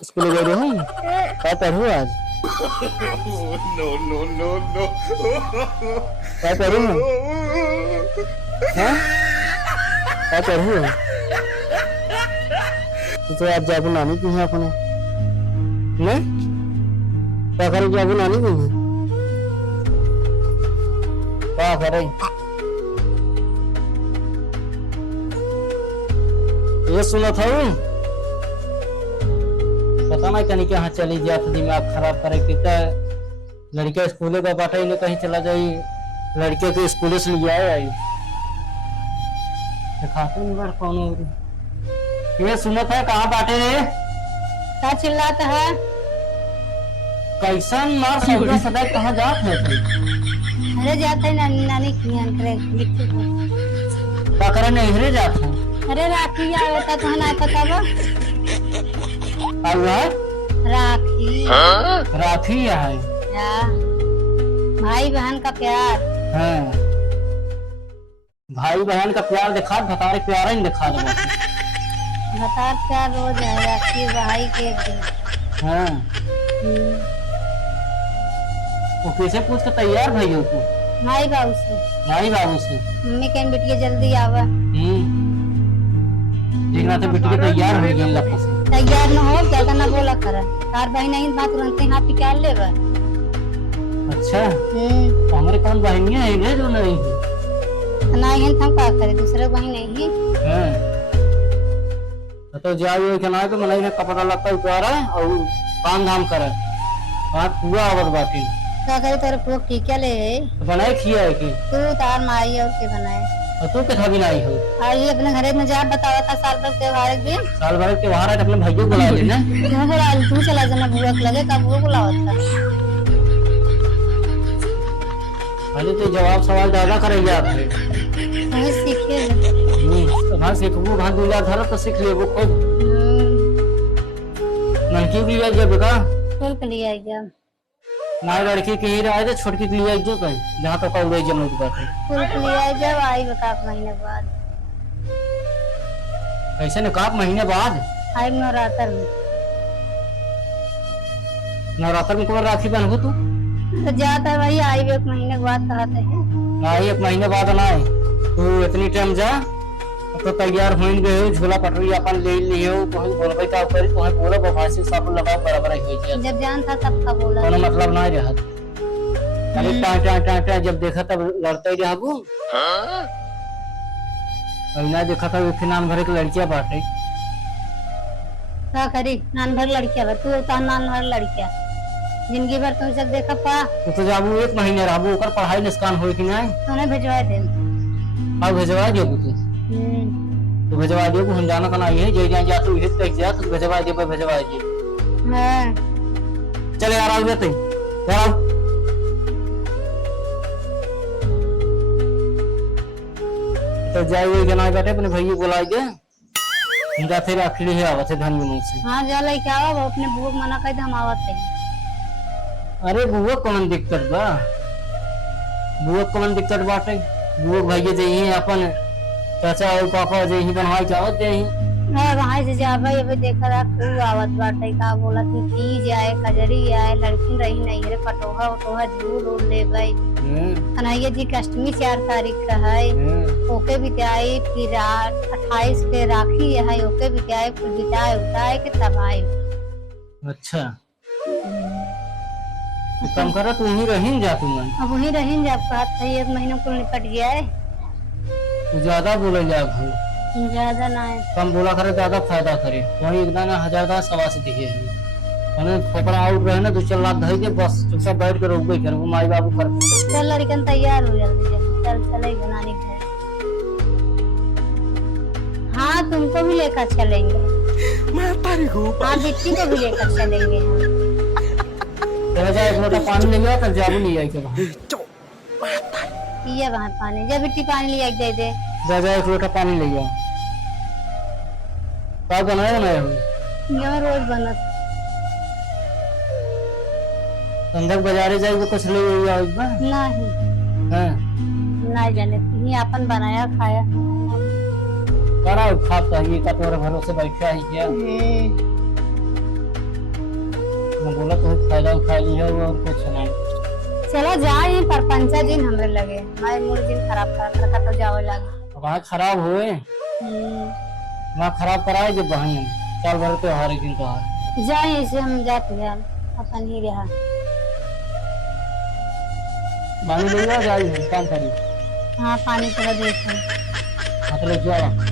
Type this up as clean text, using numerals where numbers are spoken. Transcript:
School गए रही क्या पढ़ू आज? नो नो नो नो क्या पढ़ू है? क्या पढ़ू? तो आज जाबू नानी की है अपने नहीं क्या करें? जाबू नानी की है क्या करें? ये सुना था पता नहीं कहीं कहाँ चली जाए तो दिमाग खराब करे कि लड़के स्कूले का बाटा ही कहीं चला जाए लड़के के स्कूल से ले आए आई खाते नहीं बार कौन ये सुना था कहाँ बाटे रे क्या चिल्लाता है? कैसा मार सदा सदा कहाँ जात है तू? अरे जाता है नानी नानी की यहाँ करे लिखते हो। क्या करे नहीं जात है? अरे राखी आया था तो ना पता बा राखी राखी है भाई बहन का प्यार। हाँ भाई बहन का प्यार दिखा भतारे प्यार ही दिखा दो बता प्यार रोज है राखी भाई के एक दिन। हाँ वो कैसे पूछ के तैयार भाई हो तू? भाई बाबू से भाई से मम्मी कहीं बिटिया जल्दी आवा। देखना तो बिटिया तैयार हो गई लपस से तैयार न हो ज्यादा न बोला करा तार बहन नहीं बात तुरंत हाथ निकाल ले बा। अच्छा तो हमारे कौन बहनियां है जो नहीं है नहीं है हम का करे दूसरे बहन नहीं है। तो जाओ के ना तो मनाई ने कपड़ा लत्ता उतारा और काम धाम करे बात पूरा आवत बाकी क्या करे तेरे को टीका ले बनाए खिया है कि तू तार माई और के बनाए और तू कितना भी नहीं हो आई अपने घरे में जा बतावा था साल भर त्योहार के दिन साल भर के बाहर अपने भाइयों को बुला लेना तू बुला तू चला जाना बुआ के लगे का बुआ बुलावा था। पहले तो जवाब सवाल ज्यादा करेंगे आप वही सीखे तो भाई सीखबू भाई 2000 तो सीख लेबो खुद लड़की के लिए जब का फूल के लिए आई जा ना लड़की के ही रहे थे छोटकी के लिए जो कहीं जहाँ तो कल जम की बात है फूल के लिए आई जब आई बता महीने बाद ऐसे न काप महीने बाद आई नवरात्र में नवरात्र में कब राखी बन हो तू तो जाता है वही आई एक महीने के बाद कहते हैं ना एक महीने बाद ना आए तू इतनी टाइम जा तो तैयार हो गए झोला पटरी अपन ले लियो तो ही बोलबे का करी तो है पूरा बफासी सब लगाओ बराबर ही हो जाए जब जान था तब का बोला कोनो मतलब ना रहा खाली टा जब देखा तब लड़ते ही रहबू ना देखा था एक नाम भरे के लड़कियां बाटे क्या करी नान भर लड़कियां बा तू तो नान भर लड़कियां जिंदगी भर तुम सब देखा पा तो जाबू एक महीने रहबू ओकर पढ़ाई निष्कान होई कि नहीं तूने भेजवा दे अब भेजवा दियो तू तो भेजवा दियो हम जाना कना है जे जा जा तू हित तक जा तो भेजवा दे भेजवा दे हां चल यार आ बेटे यार तो जाइए गना बेटे अपने भैया बुला दे इनका फिर आखिरी है आवत है धन में से हां जा ले क्या वो अपने बुआ मना कर दे हम आवत है। अरे बुआ कौन दिक्कत बा बुआ कौन दिक्कत बाटे बुआ भैया जइए अपन चाचा और पापा जइए बनवाई चाहत जइए मैं वहां से जा भाई अभी देखा रहा तू आवत बाटे का बोला कि तीज आए कजरी आए लड़की रही नहीं रे पटोहा उटोहा झूठ ले भाई कन्हैया जी की अष्टमी 4 तारीख का है ओके भी आई फिर 28 के राखी है ओके भी आई फिर बिताए उताए के तब आए। अच्छा कम करो तू ही रहीन जा तू मन अब वही रहीन जा बात है एक महीना को निकट गया है तू ज्यादा बोले जा भाई ज्यादा ना है कम बोला करे ज्यादा फायदा करे वही एक दाना 1000 का सवा से दिखे है मैंने खोपड़ा आउट रहे ना 2-4 लाख धई के बस चुपचाप बैठ के रोक गई कर वो माई बाबू कर चल लड़कन तैयार हो जल्दी जल्दी चल चले बनाने घर। हाँ तुमको भी लेकर चलेंगे मैं तारी को हाँ बिट्टी को भी लेकर चलेंगे तेरा जा एक लोटा पानी ले गया तो जाबू नहीं आई के ये वहाँ पानी जब बिट्टी पानी लिया दे दे जा एक लोटा पानी ले गया का बनाया ना यहाँ रोज बना संदक बाजारे जाए तो कुछ ले आई बा नहीं हां नहीं जाने ही अपन बनाया खाया बड़ा खाता ये का तोरे भरोसे बैठा है क्या मैं बोला तो फायदा उठा लिया और कुछ नहीं। चलो जाए पर 5 दिन हमरे लगे, मैं मूड दिन खराब कर तो जावे लगे। वहाँ खराब हुए, वहाँ खराब कराए जो बहन साल भर तो हर एक दिन तो हार जाए ऐसे हम जाते हैं अपन ही रहा। पानी ले जाए काम करी। हाँ पानी थोड़ा देखो मतलब क्या